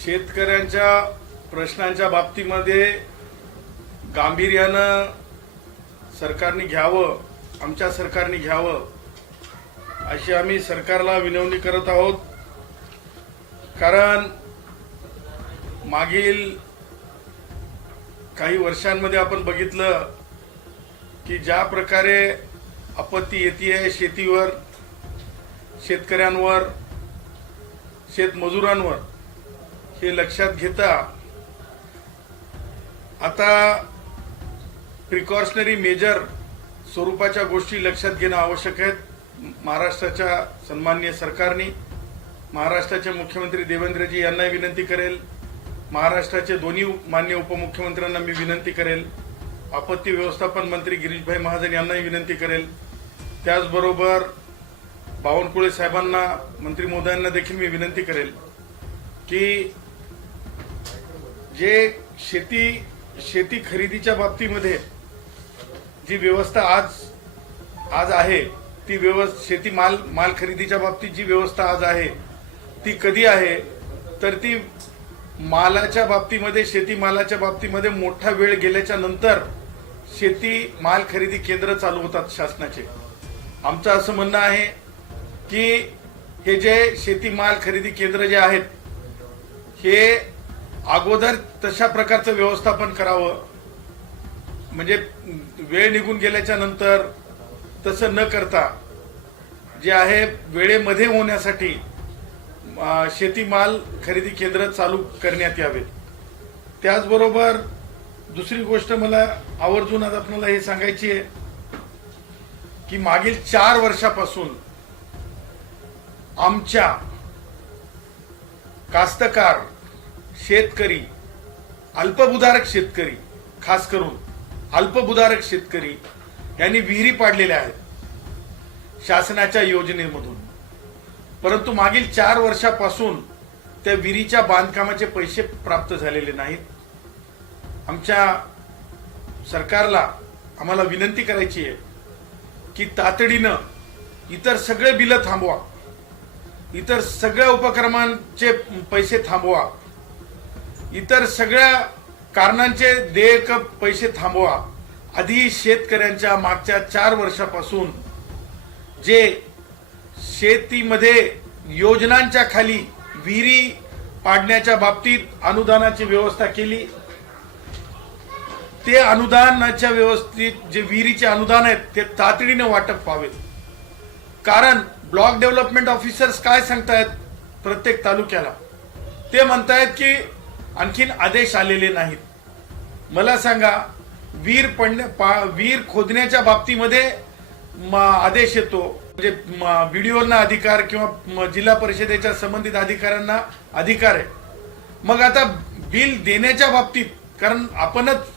शेतकऱ्यांच्या प्रश्नांच्या बाबतीमध्ये गांभीर्यानं सरकारने घ्यावं, आमच्या सरकारने घ्यावं अशी आम्ही सरकारला विनवणी करत आहोत। कारण मागील काही वर्षांमध्ये आपण बघितलं की ज्या प्रकारे आपत्ती येते शेतीवर, शेतकऱ्यांवर, शेतमजुरांवर, हे लक्षात घेता आता प्रिकॉशनरी मेजर स्वरूपाच्या गोष्टी लक्षात घेणं आवश्यक आहे। महाराष्ट्राच्या सन्माननीय सरकारने, महाराष्ट्राचे मुख्यमंत्री देवेंद्रजी यांना विनंती करेल, महाराष्ट्राचे दोन्ही माननीय उपमुख्यमंत्र्यांना मी विनंती करेल, आपत्ती व्यवस्थापन मंत्री गिरीशभाई महाजन यांनाही विनंती करेल, त्याचबरोबर बावनकुळे साहेबांना, मंत्री महोदयांना देखील मी विनंती करेल की जे शेती खरेदीच्या बाबतीमध्ये जी व्यवस्था आज आहे ती शेती माल खरेदीच्या बाबतीत जी व्यवस्था आज आहे ती कधी आहे तर ती मालाच्या बाबतीमध्ये, शेतीमालाच्या बाबतीमध्ये मोठा वेळ गेल्याच्या नंतर शेती माल खरेदी केंद्र चालू होतात शासनाचे। आमचं असं म्हणणं आहे की हे जे शेतीमाल खरेदी केंद्र जे आहेत हे अगोदर तशा प्रकारचं व्यवस्थापन करावं, म्हणजे वेळ निघून गेल्याच्या नंतर तसं न करता जे आहे वेळेमध्ये होण्यासाठी शेतीमाल खरेदी केंद्र चालू करण्यात यावेत। त्याचबरोबर दुसरी गोष्ट मला आवर्जून आज आपल्याला हे सांगायची आहे की मागील 4 वर्षापासून आमच्या कास्तकार, शेतकरी, अल्पभूधारक शेतकरी, खास करून अल्पभूधारक शेतकरी यांनी विहिरी पाडलेल्या आहेत शासनाच्या योजनेमधून, परंतु मागील 4 वर्षापासून त्या विहिरीच्या बांधकामाचे पैसे प्राप्त झालेले नाहीत। आमच्या सरकारला आम्हाला विनंती करायची आहे की तातडीनं इतर सगळे बिलं थांबवा, इतर सगळ्या उपक्रमांचे पैसे थांबवा, इतर सगळ्या कारणांचे देयक पैसे थांबवा। आधी शेतकऱ्यांच्या मागच्या 4 वर्षापासून जे शेतीमध्ये योजनांच्या खाली विहिरी पाडण्याच्या बाबतीत अनुदानाची व्यवस्था केली, ते अनुदानाच्या व्यवस्थित जे विहिरीचे अनुदान आहेत ते तातडीने वाटप व्हावेत। कारण ब्लॉक डेव्हलपमेंट ऑफिसर्स काय सांगतायत प्रत्येक तालुक्याला, ते म्हणतायत की आणखीन आदेश आलेले नाहीत। मला सांगा, विहीर खोदण्याच्या बाबतीमध्ये आदेश येतो, म्हणजे बीडीओंना अधिकार किंवा जिल्हा परिषदेच्या संबंधित अधिकाऱ्यांना अधिकार आहे। मग आता बिल देण्याच्या बाबतीत, कारण आपणच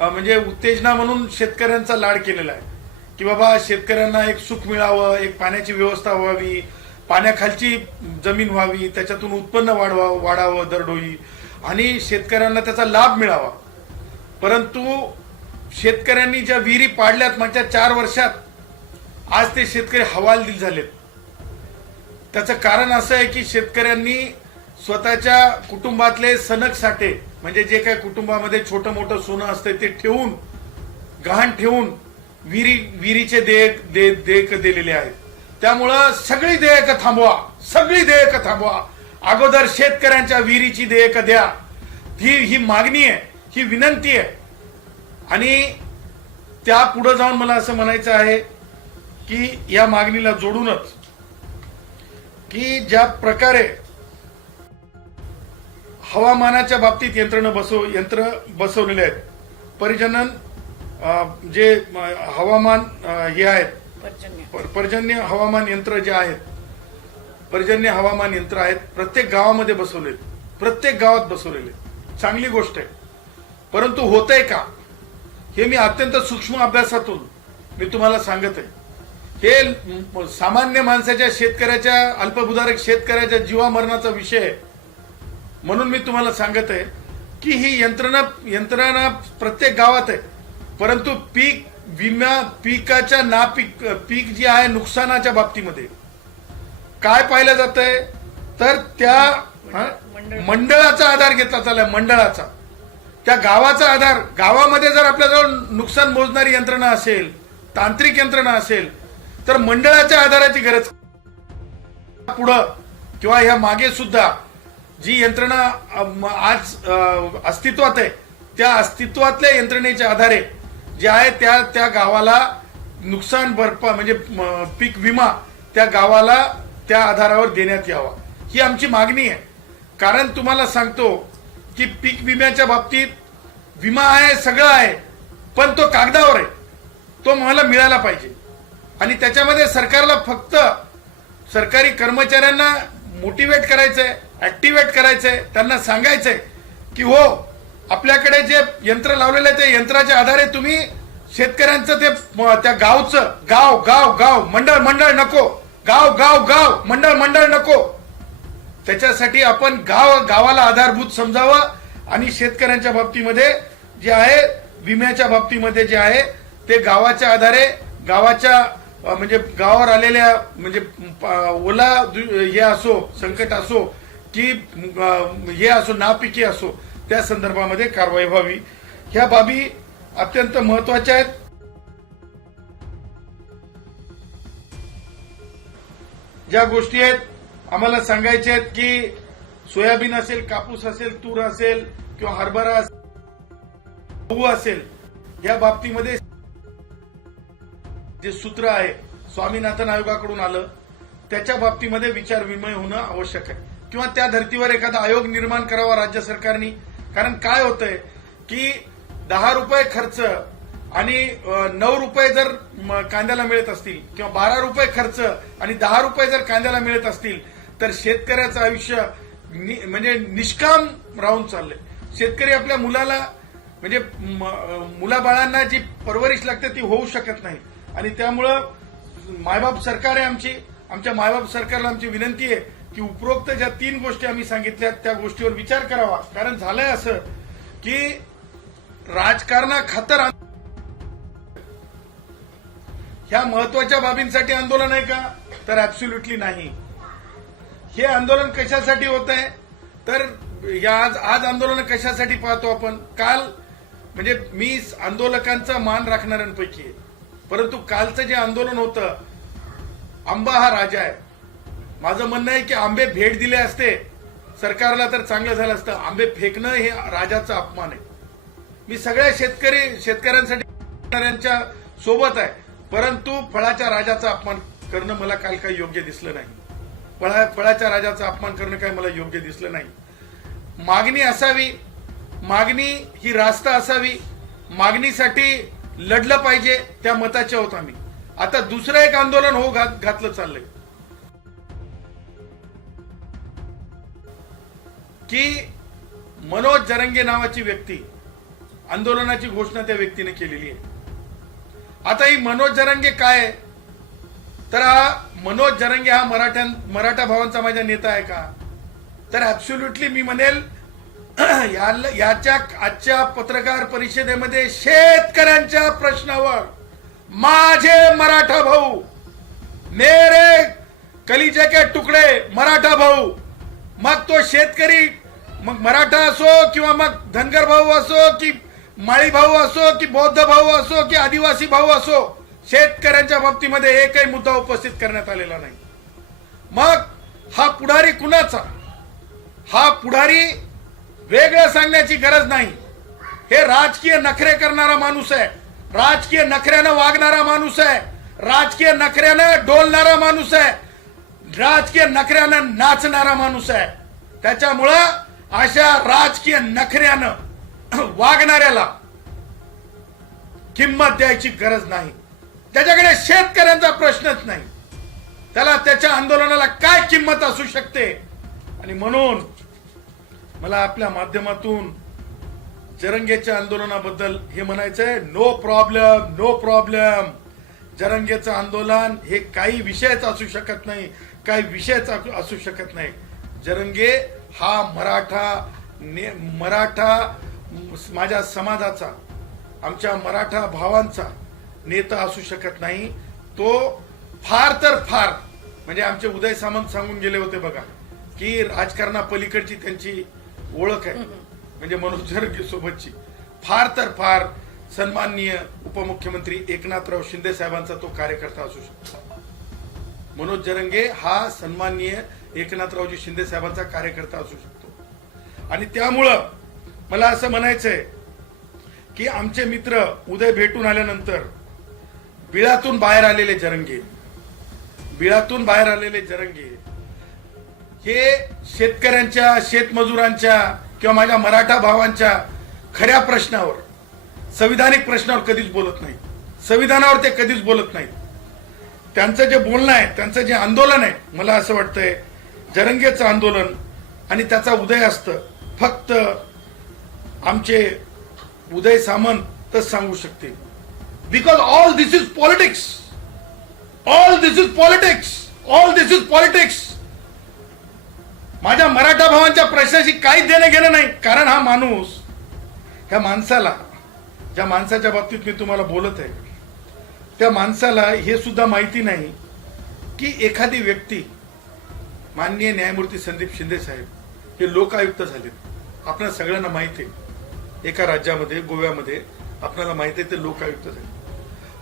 म्हणजे उत्तेजना म्हणून शेतकऱ्यांचा लाड केलेला आहे की बाबा शेतकऱ्यांना एक सुख मिळावं, एक पाण्याची व्यवस्था व्हावी, पाण्याखालची जमीन व्हावी, त्याच्यातून उत्पन्न वाढावं दरडोई, आणि शेतकऱ्यांना त्याचा लाभ मिळावा। परंतु शेतकऱ्यांनी ज्या विहिरी पाडल्यात मागच्या 4 वर्षात, आज ते शेतकरी हवालदिल झालेत। त्याचं कारण असं आहे की शेतकऱ्यांनी स्वतःच्या कुटुंबातले सनक साठे, म्हणजे जे काही कुटुंबामध्ये छोटं मोठं सोनं असतं ते ठेवून, गहाण ठेवून विहिरीचे देयक दिलेले आहेत। त्यामुळं सगळी देयक थांबवा, सगळी देयक थांबवा, अगोदर शेतकऱ्यांच्या विहिरीची देयक द्या, ही मागणी आहे, ही विनंती आहे। आणि त्या पुढे जाऊन मला असं म्हणायचं आहे की या मागणीला जोडूनच की ज्या प्रकारे हवामानाच्या बाबतीत यंत्र बसवलेले आहेत, पर्जन्य जे हवामान हे आहेत, पर्जन्य हवामान यंत्र जे आहेत, पर्जन्य हवामान यंत्र आहेत, प्रत्येक गावामध्ये बसवलेत, प्रत्येक गावात बसवलेले, चांगली गोष्ट आहे। परंतु होतंय का हे मी अत्यंत सूक्ष्म अभ्यासातून मी तुम्हाला सांगत आहे। हे सामान्य माणसाच्या, शेतकऱ्याच्या, अल्पभूधारक शेतकऱ्याच्या जीवामरणाचा विषय आहे, म्हणून मी तुम्हाला सांगत आहे की ही यंत्रणा प्रत्येक गावात आहे, परंतु पिकाच्या पीक जी आहे नुकसानाच्या बाबतीमध्ये काय पाहिलं जातंय तर त्या मंडळाचा आधार घेतला चाललाय, मंडळाचा. त्या गावाचा आधार, गावामध्ये जर आपल्याजवळ नुकसान मोजणारी यंत्रणा असेल, तांत्रिक यंत्रणा असेल, तर मंडळाच्या आधाराची गरज. पुढं किंवा ह्या मागे सुद्धा जी यंत्रणा आज अस्तित्वात आहे, त्या अस्तित्वातल्या यंत्रणेच्या आधारे जे आहे त्या गावाला नुकसान भरपाई म्हणजे पीक विमा त्या गावाला त्या आधारावर देण्यात यावा, ही आमची मागणी आहे. कारण तुम्हाला सांगतो की पीक विम्याच्या बाबतीत विमा आहे, सगळं आहे, पण तो कागदावर आहे, तो मला मिळाला पाहिजे. आणि त्याच्यामध्ये सरकारला फक्त सरकारी कर्मचाऱ्यांना मोटिवेट करायचंय, ऍक्टिव्हेट करायचंय, त्यांना सांगायचंय की हो, आपल्याकडे जे यंत्र लावलेलं आहे, ते यंत्राच्या आधारे तुम्ही शेतकऱ्यांचं ते त्या गावचं गाव गाव गाव मंडळ मंडळ नको, गाव गाव गाव मंडळ मंडळ नको. त्याच्यासाठी आपण गावाला आधारभूत समजावं आणि शेतकऱ्यांच्या बाबतीमध्ये जे आहे, विम्याच्या बाबतीमध्ये जे आहे ते गावाच्या आधारे, गावाच्या म्हणजे गावावर आलेल्या म्हणजे ओला हे असो, संकट असो की हे असो, नापिकी असो, त्या संदर्भामध्ये कारवाई व्हावी. ह्या बाबी अत्यंत महत्वाच्या आहेत. ज्या गोष्टी आहेत आम्हाला सांगायच्या आहेत की सोयाबीन असेल, कापूस असेल, तूर असेल किंवा हरभरा असेल, गहू असेल, या बाबतीमध्ये जे सूत्र आहे स्वामीनाथन आयोगाकडून आलं, त्याच्या बाबतीमध्ये विचार विनिमय होणं आवश्यक आहे. किंवा त्या धर्तीवर एखादा आयोग निर्माण करावा राज्य सरकारने. कारण काय होतंय की 10 रुपये खर्च आणि 9 रुपये जर कांद्याला मिळत असतील किंवा 12 रुपये खर्च आणि 10 रुपये जर कांद्याला मिळत असतील, तर शेतकऱ्याचं आयुष्य म्हणजे निष्काम राहून चाललंय. शेतकरी आपल्या मुलाला म्हणजे मुलाबाळांना जी परवरिश लागते ती होऊ शकत नाही. आणि त्यामुळं मायबाप सरकार आहे आमच्या मायबाप सरकारला आमची विनंती आहे की उपरोक्त ज्या 3 गोष्टी आम्ही सांगितल्या त्या गोष्टीवर विचार करावा. कारण झालंय असं की राजकारणाखातर ह्या महत्वाच्या बाबींसाठी आंदोलन आहे का, तर ऍब्सोल्युटली नाही. हे आंदोलन कशासाठी होत आहे, तर आज आंदोलन कशासाठी पाहतो आपण. काल म्हणजे मी आंदोलकांचा मान राखणाऱ्यांपैकी आहे, परंतु कालचं जे आंदोलन होतं, आंबा हा राजा आहे. माझं म्हणणं आहे की आंबे भेट दिले असते सरकारला तर चांगलं झालं असतं. आंबे फेकणं हे राजाचा अपमान आहे. मी सगळ्या शेतकऱ्यांसाठी सोबत आहे, परंतु फळाच्या राजाचा अपमान करणं मला काल काही योग्य दिसलं नाही. फळाच्या राजाचा अपमान करणं काही मला योग्य दिसलं नाही. मागणी असावी, मागणी ही रास्त असावी, मागणीसाठी लढलं पाहिजे, त्या मताचे आहोत आम्ही. आता दुसरं एक आंदोलन होऊ घातलं चाललंय की मनोज जरंगे नावाची व्यक्ती, आंदोलनाची घोषणा त्या व्यक्तीने केलेली आहे. आता ही मनोज जरंगे काय आहे, तर हा मनोज जरंगे हा मराठा भावांचा माझा नेता आहे का, तर ऍब्सोल्युटली मी म्हणेल याच्या आजच्या पत्रकार परिषदेमध्ये शेतकऱ्यांच्या प्रश्नावर माझे मराठा भाऊ, मेरे कलिजे के तुकडे मराठा भाऊ, मग तो शेतकरी, मग मराठा असो किंवा मग धनगर भाऊ असो की माळी भाऊ असो की बौद्ध भाऊ असो की आदिवासी भाऊ असो, शेतकऱ्यांच्या बाबतीमध्ये एकही मुद्दा उपस्थित करण्यात आलेला नाही. मग हा पुढारी कुणाचा, हा पुढारी वेगळं सांगण्याची गरज नाही. हे राजकीय नखरे करणारा माणूस आहे, राजकीय नखऱ्यानं वागणारा माणूस आहे, राजकीय नखऱ्यानं डोलणारा माणूस आहे, राजकीय नखऱ्यानं नाचणारा माणूस आहे. त्याच्यामुळं अशा राजकीय नखऱ्यानं वागणाऱ्याला किंमत द्यायची गरज नाही. त्याच्याकडे शेतकऱ्यांचा प्रश्नच नाही, त्याला त्याच्या आंदोलनाला काय किंमत असू शकते. आणि म्हणून मला आपल्या माध्यमातून जरंगेच्या आंदोलनाबद्दल हे म्हणायचंय, नो प्रॉब्लेम, नो प्रॉब्लेम. जरंगेचं आंदोलन हे काही विषयच असू शकत नाही, काही विषयच असू शकत नाही. जरंगे हा मराठा माझ्या समाजाचा, आमच्या मराठा भावांचा नेता असू शकत नाही. तो फार तर फार म्हणजे आमचे उदय सामंत सांगून गेले होते बघा, की राजकारणापलीकडची त्यांची ओळख आहे म्हणजे मनोज जरंगे सोबतची फार तर फार सन्माननीय उपमुख्यमंत्री एकनाथराव शिंदे साहेबांचा तो कार्यकर्ता असू शकतो. मनोज जरंगे हा सन्माननीय एकनाथरावजी शिंदे साहेबांचा कार्यकर्ता असू शकतो. आणि त्यामुळं मला असं म्हणायचंय की आमचे मित्र उदय भेटून आल्यानंतर बिळातून बाहेर आलेले जरंगे हे शेतकऱ्यांच्या शेतमजुरांच्या किंवा माझ्या मराठा भावांच्या खऱ्या प्रश्नावर संविधानिक प्रश्नावर कधीच बोलत नाही. संविधानावर ते कधीच बोलत नाहीत. त्यांचं जे बोलणं आहे त्यांचं जे आंदोलन आहे मला असं वाटतंय जरंगेचं आंदोलन आणि त्याचा उदय असतं फक्त आमचे उदय सामंतच सांगू शकतील. Because all this is politics. माझ्या मराठा भावांच्या प्रश्नाशी काहीच देणं घेणं नाही. कारण हा माणूस ह्या माणसाला ज्या माणसाच्या बाबतीत मी तुम्हाला बोलत आहे त्या माणसाला हे सुद्धा माहिती नाही की एखादी व्यक्ती माननीय न्यायमूर्ती संदीप शिंदे साहेब हे लोकायुक्त झाले. आपल्या सगळ्यांना माहिती आहे एका राज्यामध्ये गोव्यामध्ये आपल्याला माहिती आहे ते लोकायुक्त झाले.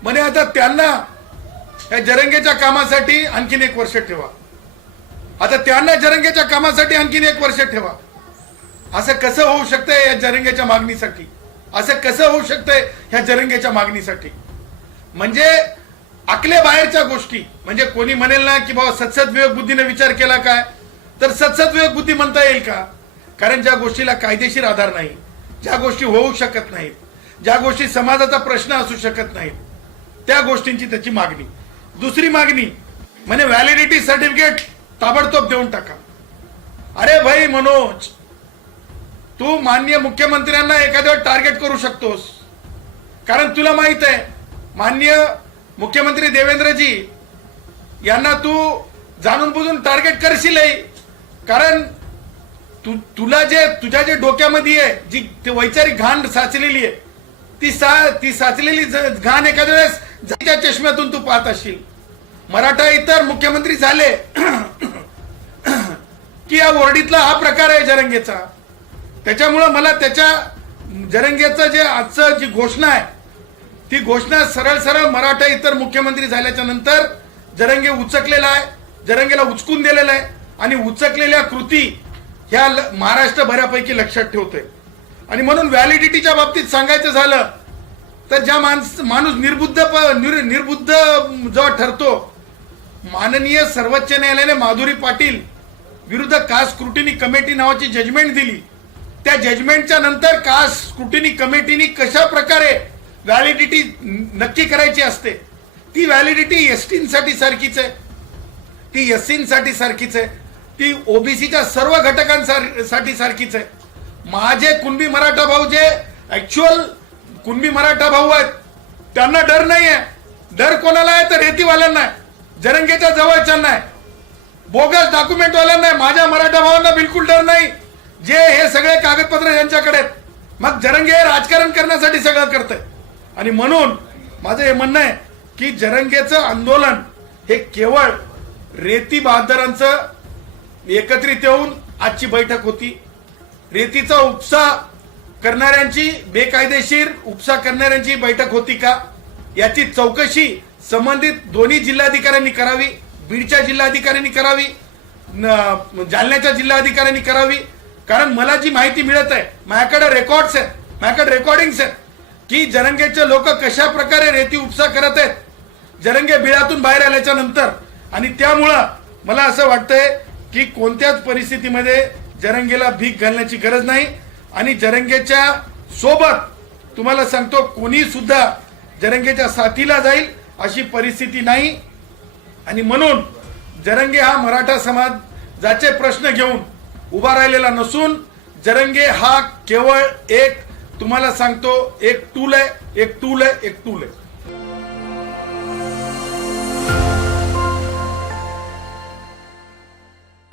म्हणे आता त्यांना या जरंगेच्या कामासाठी आणखीन 1 वर्ष ठेवा. आता त्यांना जरंगेच्या कामासाठी आणखीन 1 वर्ष ठेवा. असं कसं होऊ शकतंय या जरंगेच्या मागणीसाठी? असं कसं होऊ शकतंय ह्या जरंगेच्या मागणीसाठी? म्हणजे आकले बाहेरच्या गोष्टी. म्हणजे कोणी म्हणेल ना की बाबा सत्सद विवेक बुद्धीने विचार केला काय तर सत्सद विवेक बुद्धी म्हणता येईल का? कारण ज्या गोष्टीला कायदेशीर आधार नाही, ज्या गोष्टी होऊ शकत नाहीत, ज्या गोष्टी समाजाचा प्रश्न असू शकत नाहीत त्या गोष्टींची त्याची मागणी. दुसरी मागणी म्हणजे व्हॅलिडिटी सर्टिफिकेट ताबडतोब देऊन टाका. अरे भाई मनोज, तू माननीय मुख्यमंत्र्यांना एखाद्या टार्गेट करू शकतोस कारण तुला माहित आहे माननीय मुख्यमंत्री देवेंद्रजी यांना तू जाणून बुजून टार्गेट करशील. कारण तुला जे तुझ्या जे डोक्यामध्ये आहे जी ते वैचारिक घाण साचलेली आहे ती साचलेली घाण एखाद्या वेळेस त्या चष्म्यातून तू पाहत असशील. मराठा इतर मुख्यमंत्री झाले की या वर्डीतला हा प्रकार आहे जरंगेचा. त्याच्यामुळं मला त्याच्या जरंगेचं जे आजचं जी घोषणा आहे ती घोषणा सरळ मराठा इतर मुख्यमंत्री झाल्याच्या नंतर जरंगे उचकलेला आहे, जरंगेला उचकून दिलेला आहे आणि उचकलेल्या कृती ह्या महाराष्ट्र बऱ्यापैकी लक्षात ठेवतोय. आणि म्हणून व्हॅलिडिटीच्या बाबतीत सांगायचं झालं तर ज्या माणूस निर्बुद्ध जेव्हा ठरतो, माननीय सर्वोच्च न्यायालयाने माधुरी पाटील विरुद्ध कास्ट स्क्रुटिनी कमिटी नावाची जजमेंट दिली. त्या जजमेंटच्या नंतर कास्ट स्क्रुटिनी कमिटीने कशा प्रकारे व्हॅलिडिटी नक्की करायची असते ती व्हॅलिडिटी एसटीसाठी सारखीच आहे, ती एससीसाठी सारखीच आहे, ती ओबीसीच्या सर्व घटकांसाठी सारखीच आहे. माझे कुणबी मराठा भाऊ जे ऍक्च्युअल कुणबी मराठा भाऊ आहेत त्यांना डर नाही आहे. डर कोणाला आहे तर रेतीवाल्यांना आहे, जरंगेच्या जवळच्यांना आहे, बोगस डॉक्युमेंटवाल्यांना आहे. माझ्या मराठा भावांना बिलकुल डर नाही जे हे सगळे कागदपत्र यांच्याकडे आहेत. मग जरंगे हे राजकारण करण्यासाठी सगळं करतंय. आणि म्हणून माझं हे म्हणणं आहे की जरंगेचं आंदोलन हे केवळ रेती बहादरांचं एकत्रित येऊन आजची बैठक होती. रेतीचा उपसा करणाऱ्यांची बेकायदेशीर उपसा करणाऱ्यांची बैठक होती का याची चौकशी संबंधित दोन्ही जिल्हाधिकाऱ्यांनी करावी. बीडच्या जिल्हाधिकाऱ्यांनी करावी, जालन्याच्या जिल्हाधिकाऱ्यांनी करावी. कारण मला जी माहिती मिळत आहे माझ्याकडे रेकॉर्ड्स आहेत, माझ्याकडे रेकॉर्डिंग्स आहेत की जरंगेचे लोक कशा प्रकारे रेती उपसा करत आहेत जरंगे बिळातून बाहेर आल्याच्या नंतर. आणि त्यामुळं मला असं वाटतंय की कोणत्याच परिस्थितीमध्ये जरंगेला भीक घालण्याची गरज नाही. आणि जरंगेच्या सोबत तुम्हाला सांगतो कोणी सुद्धा जरंगेच्या साथीला जाईल अशी परिस्थिती नाही. आणि म्हणून जरंगे हा मराठा समाजाचे प्रश्न घेऊन उभा राहिलेला नसून जरंगे हा केवळ एक तुम्हाला सांगतो एक टूल आहे.